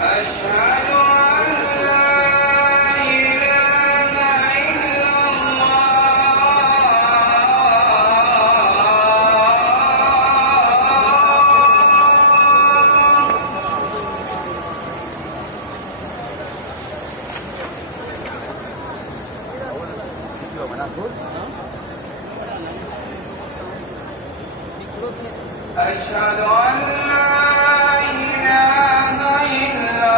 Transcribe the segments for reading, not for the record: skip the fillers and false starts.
أشهد أن لا إله إلا أشهد أن لا إله إلا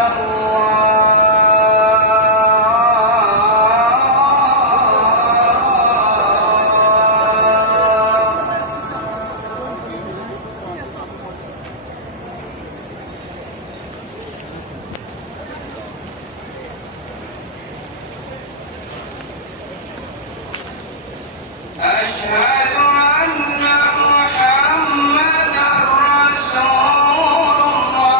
أشهد أن محمدًا رسول الله.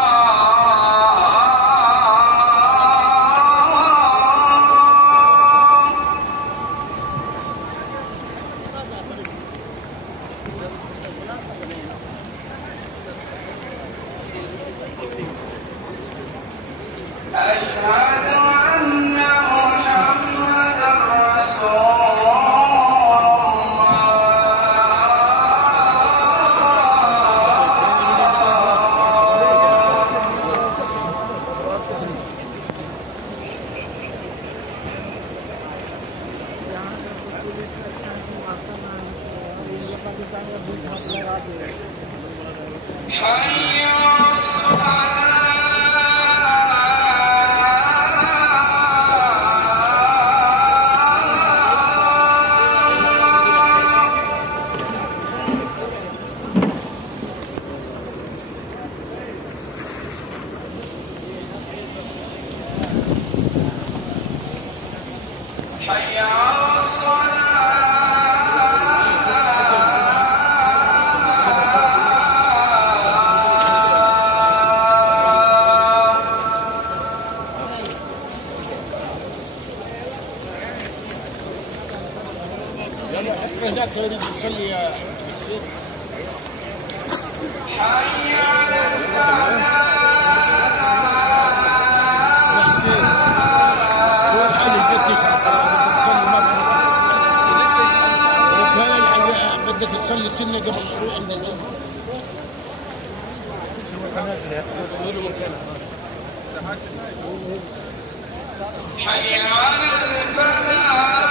أشهد أن محمدًا رسول حي على الصلاة. حي على الصلاة. هناك يريد يصلي يا حسين. حي على الفلاح. يا حسين هو الحال ايش قد تشرب؟ تصلي ما بدك تصلي سنه قبل الروح عند الجنة. حي على الفلاح.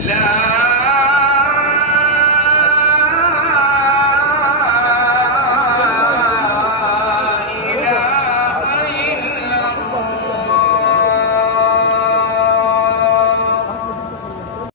لا